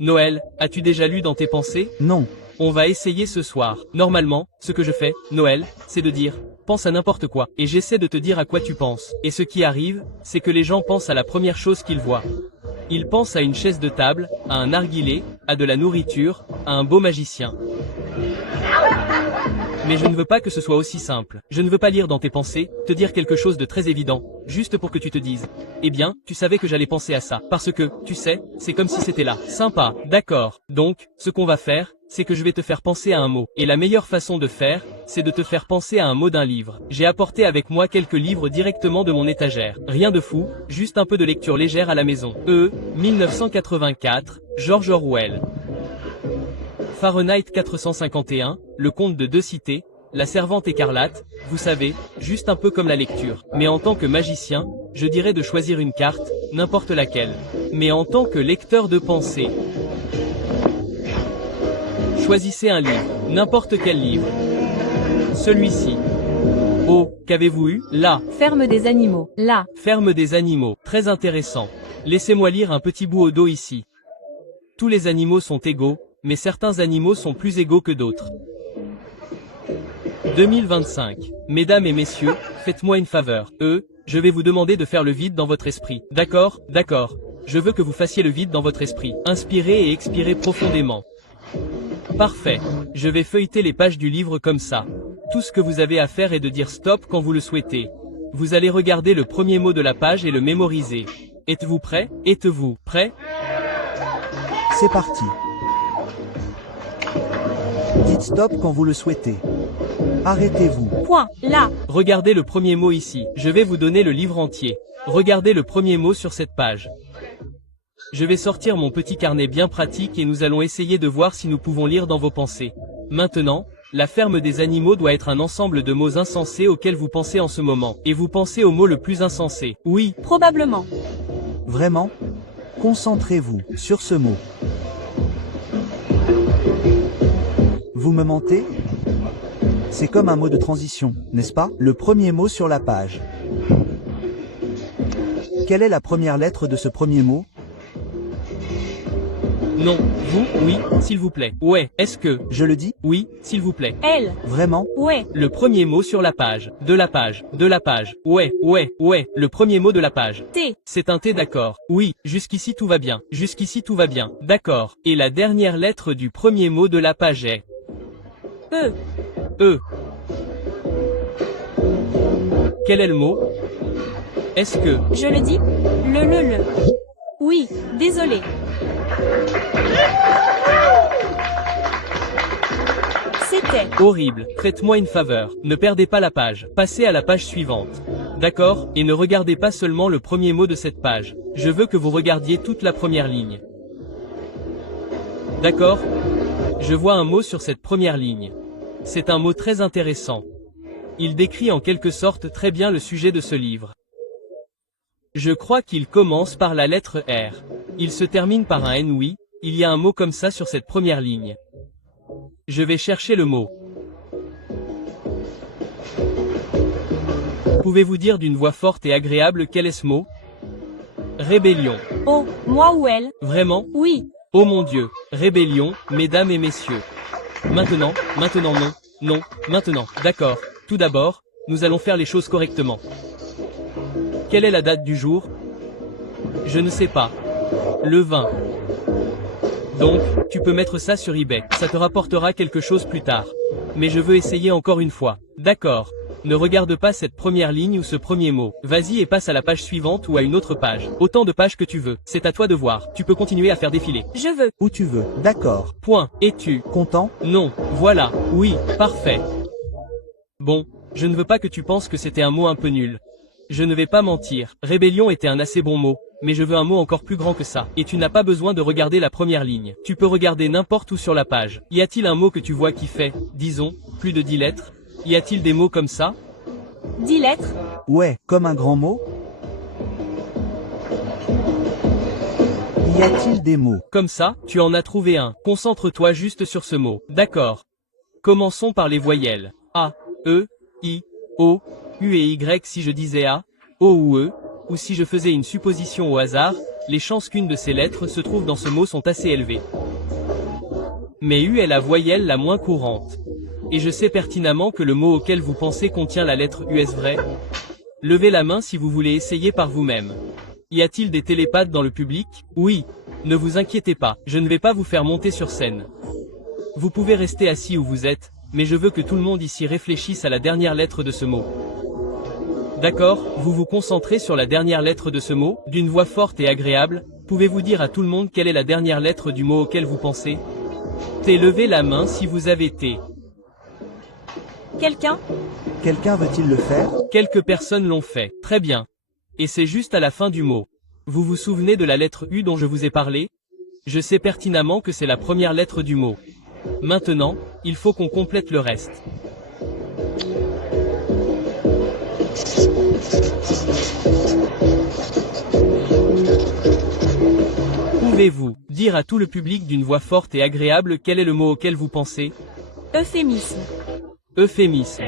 Noël, as-tu déjà lu dans tes pensées? Non. On va essayer ce soir. Normalement, ce que je fais, Noël, c'est de dire, pense à n'importe quoi, et j'essaie de te dire à quoi tu penses. Et ce qui arrive, c'est que les gens pensent à la première chose qu'ils voient. Ils pensent à une chaise de table, à un narguilé, à de la nourriture, à un beau magicien. Mais je ne veux pas que ce soit aussi simple. Je ne veux pas lire dans tes pensées, te dire quelque chose de très évident, juste pour que tu te dises. Eh bien, tu savais que j'allais penser à ça. Parce que, tu sais, c'est comme si c'était là. Sympa, d'accord. Donc, ce qu'on va faire, c'est que je vais te faire penser à un mot. Et la meilleure façon de faire, c'est de te faire penser à un mot d'un livre. J'ai apporté avec moi quelques livres directement de mon étagère. Rien de fou, juste un peu de lecture légère à la maison. 1984, George Orwell. Fahrenheit 451, Le Comte de Deux Cités, La Servante écarlate, vous savez, juste un peu comme la lecture. Mais en tant que magicien, je dirais de choisir une carte, n'importe laquelle. Mais en tant que lecteur de pensée, choisissez un livre, n'importe quel livre. Celui-ci. Oh, qu'avez-vous eu, là? Ferme des animaux, là. Ferme des animaux, très intéressant. Laissez-moi lire un petit bout au dos ici. Tous les animaux sont égaux, mais certains animaux sont plus égaux que d'autres. 2025. Mesdames et messieurs, faites-moi une faveur. Je vais vous demander de faire le vide dans votre esprit. D'accord, d'accord. Je veux que vous fassiez le vide dans votre esprit. Inspirez et expirez profondément. Parfait. Je vais feuilleter les pages du livre comme ça. Tout ce que vous avez à faire est de dire stop quand vous le souhaitez. Vous allez regarder le premier mot de la page et le mémoriser. Êtes-vous prêt? Êtes-vous prêt? C'est parti. Dites stop quand vous le souhaitez. Arrêtez-vous. Point, là. Regardez le premier mot ici. Je vais vous donner le livre entier. Regardez le premier mot sur cette page. Je vais sortir mon petit carnet bien pratique et nous allons essayer de voir si nous pouvons lire dans vos pensées. Maintenant, la ferme des animaux doit être un ensemble de mots insensés auxquels vous pensez en ce moment. Et vous pensez au mot le plus insensé. Oui. Probablement. Vraiment? Concentrez-vous sur ce mot. Vous me mentez? C'est comme un mot de transition, n'est-ce pas? Le premier mot sur la page. Quelle est la première lettre de ce premier mot? Non, vous, oui, s'il vous plaît. Ouais, est-ce que... Je le dis? Oui, s'il vous plaît. Elle. Vraiment? Ouais. Le premier mot sur la page. De la page. De la page. Ouais, ouais, ouais. Le premier mot de la page. T. C'est un T, d'accord. Oui, jusqu'ici tout va bien. Jusqu'ici tout va bien. D'accord. Et la dernière lettre du premier mot de la page est... E. E. Quel est le mot? Est-ce que... Je le dis? Le. Oui, désolé. C'était horrible. Faites-moi une faveur. Ne perdez pas la page. Passez à la page suivante. D'accord? Et ne regardez pas seulement le premier mot de cette page. Je veux que vous regardiez toute la première ligne. D'accord? Je vois un mot sur cette première ligne. C'est un mot très intéressant. Il décrit en quelque sorte très bien le sujet de ce livre. Je crois qu'il commence par la lettre R. Il se termine par un N, oui, il y a un mot comme ça sur cette première ligne. Je vais chercher le mot. Pouvez-vous dire d'une voix forte et agréable quel est ce mot? Rébellion. Oh, moi ou elle? Vraiment? Oui. Oh mon Dieu, rébellion, mesdames et messieurs. Maintenant, non, maintenant, d'accord. Tout d'abord, nous allons faire les choses correctement. Quelle est la date du jour? Je ne sais pas. Le 20. Donc, tu peux mettre ça sur eBay. Ça te rapportera quelque chose plus tard. Mais je veux essayer encore une fois. D'accord. Ne regarde pas cette première ligne ou ce premier mot. Vas-y et passe à la page suivante ou à une autre page. Autant de pages que tu veux. C'est à toi de voir. Tu peux continuer à faire défiler. Je veux. Où tu veux. D'accord. Point. Es-tu content? Non. Voilà. Oui. Parfait. Bon. Je ne veux pas que tu penses que c'était un mot un peu nul. Je ne vais pas mentir. Rébellion était un assez bon mot. Mais je veux un mot encore plus grand que ça. Et tu n'as pas besoin de regarder la première ligne. Tu peux regarder n'importe où sur la page. Y a-t-il un mot que tu vois qui fait, disons, plus de 10 lettres? Y a-t-il des mots comme ça? 10 lettres? Ouais, comme un grand mot? Y a-t-il des mots? Comme ça, tu en as trouvé un. Concentre-toi juste sur ce mot. D'accord. Commençons par les voyelles. A, E, I, O, U et Y si je disais A, O ou E, ou si je faisais une supposition au hasard, les chances qu'une de ces lettres se trouve dans ce mot sont assez élevées. Mais U est la voyelle la moins courante. Et je sais pertinemment que le mot auquel vous pensez contient la lettre U. Est-ce vrai? Levez la main si vous voulez essayer par vous-même. Y a-t-il des télépathes dans le public? Oui. Ne vous inquiétez pas, je ne vais pas vous faire monter sur scène. Vous pouvez rester assis où vous êtes, mais je veux que tout le monde ici réfléchisse à la dernière lettre de ce mot. D'accord, vous vous concentrez sur la dernière lettre de ce mot, d'une voix forte et agréable. Pouvez-vous dire à tout le monde quelle est la dernière lettre du mot auquel vous pensez? Levez la main si vous avez T. Quelqu'un? Quelqu'un veut-il le faire? Quelques personnes l'ont fait. Très bien. Et c'est juste à la fin du mot. Vous vous souvenez de la lettre U dont je vous ai parlé? Je sais pertinemment que c'est la première lettre du mot. Maintenant, il faut qu'on complète le reste. Pouvez-vous dire à tout le public d'une voix forte et agréable quel est le mot auquel vous pensez? Euphémisme. Euphémisme.